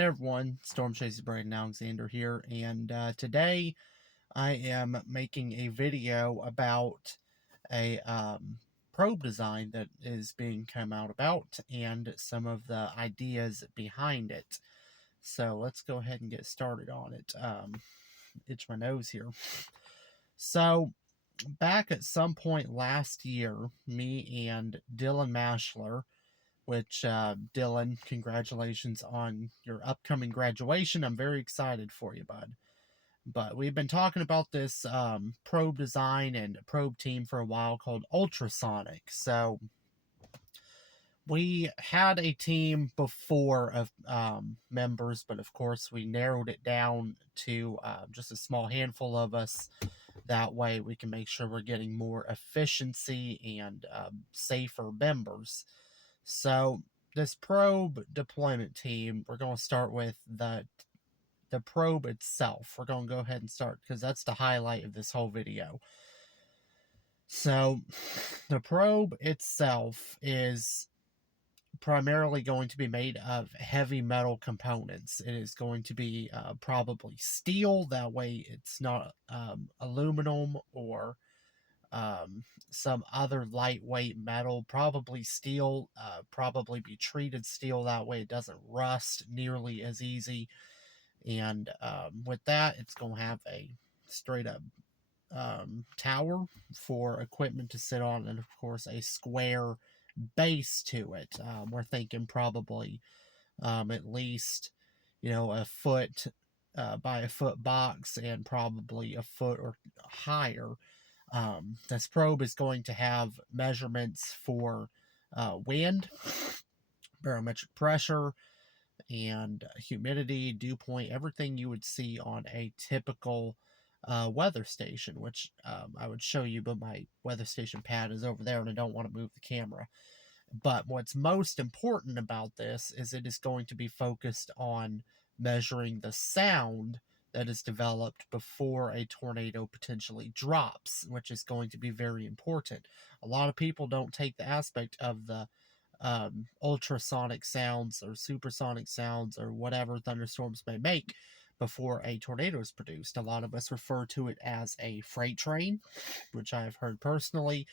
Hey everyone, Storm Chaser Brandon Alexander here, and today I am making a video about a probe design that is being come out about and some of the ideas behind it. So let's go ahead and get started on it. Itch my nose here. So back at some point last year, me and Dylan Mashler, which Dylan, congratulations on your upcoming graduation. I'm very excited for you, bud. But we've been talking about this probe design and probe team for a while called Ultrasonic. So we had a team before of members, but of course we narrowed it down to just a small handful of us. That way we can make sure we're getting more efficiency and safer members. So this probe deployment team, we're going to start with the probe itself. We're going to go ahead and start because that's the highlight of this whole video. So the probe itself is primarily going to be made of heavy metal components. It is going to be probably steel. That way it's not aluminum or some other lightweight metal, probably steel, probably be treated steel. That way it doesn't rust nearly as easy. And with that, it's going to have a straight up tower for equipment to sit on, and of course a square base to it. We're thinking probably at least, a foot by a foot box and probably a foot or higher. This probe is going to have measurements for wind, barometric pressure, and humidity, dew point, everything you would see on a typical weather station, which I would show you, but my weather station pad is over there and I don't want to move the camera. But what's most important about this is it is going to be focused on measuring the sound that is developed before a tornado potentially drops, which is going to be very important. A lot of people don't take the aspect of the ultrasonic sounds or supersonic sounds or whatever thunderstorms may make before a tornado is produced. A lot of us refer to it as a freight train, which I've heard personally.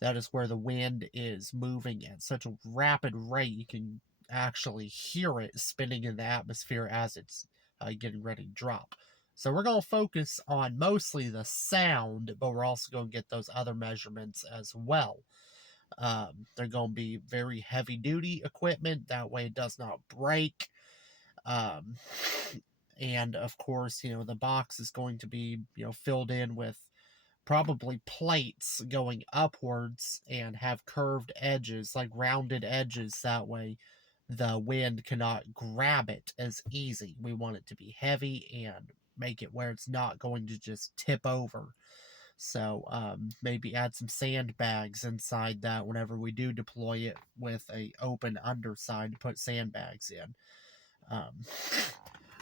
That is where the wind is moving at such a rapid rate you can actually hear it spinning in the atmosphere as it's getting ready to drop. So we're going to focus on mostly the sound, but we're also going to get those other measurements as well. They're going to be very heavy duty equipment. That way it does not break. And of course, the box is going to be, filled in with probably plates going upwards and have curved edges, like rounded edges. That way the wind cannot grab it as easy. We want it to be heavy and make it where it's not going to just tip over. So maybe add some sandbags inside that whenever we do deploy it with a open underside to put sandbags in.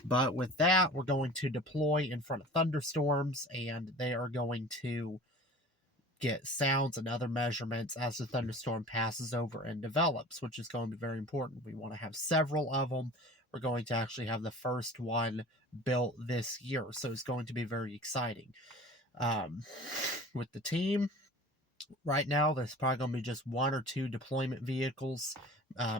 But with that, we're going to deploy in front of thunderstorms, and they are going to get sounds and other measurements as the thunderstorm passes over and develops, which is going to be very important. We want to have several of them. We're going to actually have the first one built this year, so it's going to be very exciting. With the team, right now, there's probably going to be just one or two deployment vehicles,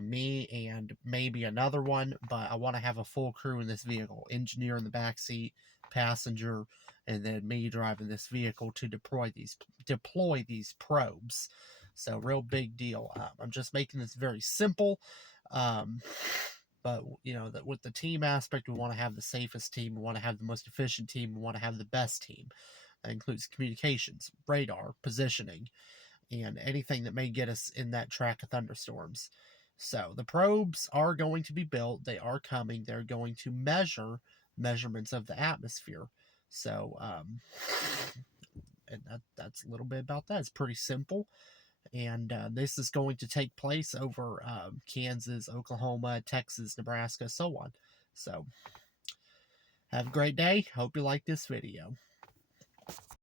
me and maybe another one, but I want to have a full crew in this vehicle, engineer in the back seat, passenger, and then me driving this vehicle to deploy these probes. So real big deal. I'm just making this very simple. But that with the team aspect, we want to have the safest team, we want to have the most efficient team, we want to have the best team. That includes communications, radar, positioning, and anything that may get us in that track of thunderstorms. So the probes are going to be built. They are coming. They're going to measurements of the atmosphere. So, and that's a little bit about that. It's pretty simple. And this is going to take place over Kansas, Oklahoma, Texas, Nebraska, so on. So have a great day. Hope you like this video.